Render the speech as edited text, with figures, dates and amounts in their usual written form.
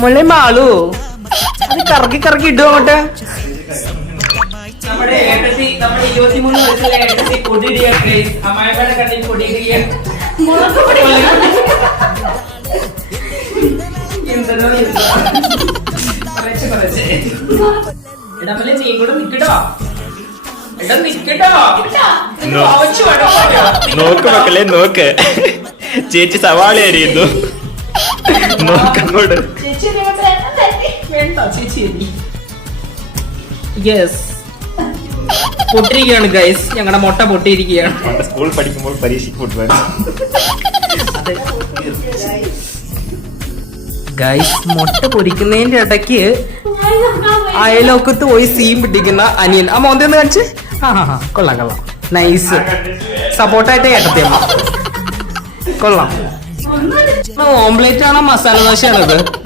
മുള്ളി മാളു അത് കറക്കി കറക്കി ഇടും അങ്ങോട്ട്. നമ്മുടെ 23 വയസ്സുള്ള ഏട്ടത്തി പൊടിയിടുക. അമ്മായിയുടെ കണ്ണിൽ പൊടിയിടുക. ഇടമല്ലേ നീ കൂടെ നിക്കട്ടോ. എടാ നിക്കട്ടോ. നോക്ക് മക്കളെ നോക്ക്, ചേച്ചി സവാള അരിയുന്നു. നോക്കങ്ങോട്ട്. വേണ്ട ചേച്ചി. യെസ്, പൊട്ടിയിരിക്കുകയാണ് ഗൈസ്. ഞങ്ങളുടെ മുട്ട പൊട്ടിയിരിക്കുകയാണ്. സ്കൂൾ പഠിക്കുമ്പോൾ പരീക്ഷയ്ക്ക് പൊട്ടുവായിരുന്നു. ഗൈസ് മുട്ട പൊരിക്കുന്നതിന്റെ ഇടയ്ക്ക് അയലോക്കത്ത് പോയി സീൻ പിടിക്കുന്ന അനിയൻ. ആ മോന്തി ഒന്ന് കാണിച്ച്. കൊള്ളാം കൊള്ളാം, നൈസ്. സപ്പോർട്ടായിട്ട് ഏട്ടത്തി അമ്മ കൊള്ളാം. ഓംപ്ലേറ്റ് ആണോ മസാല ദോശയാണത്?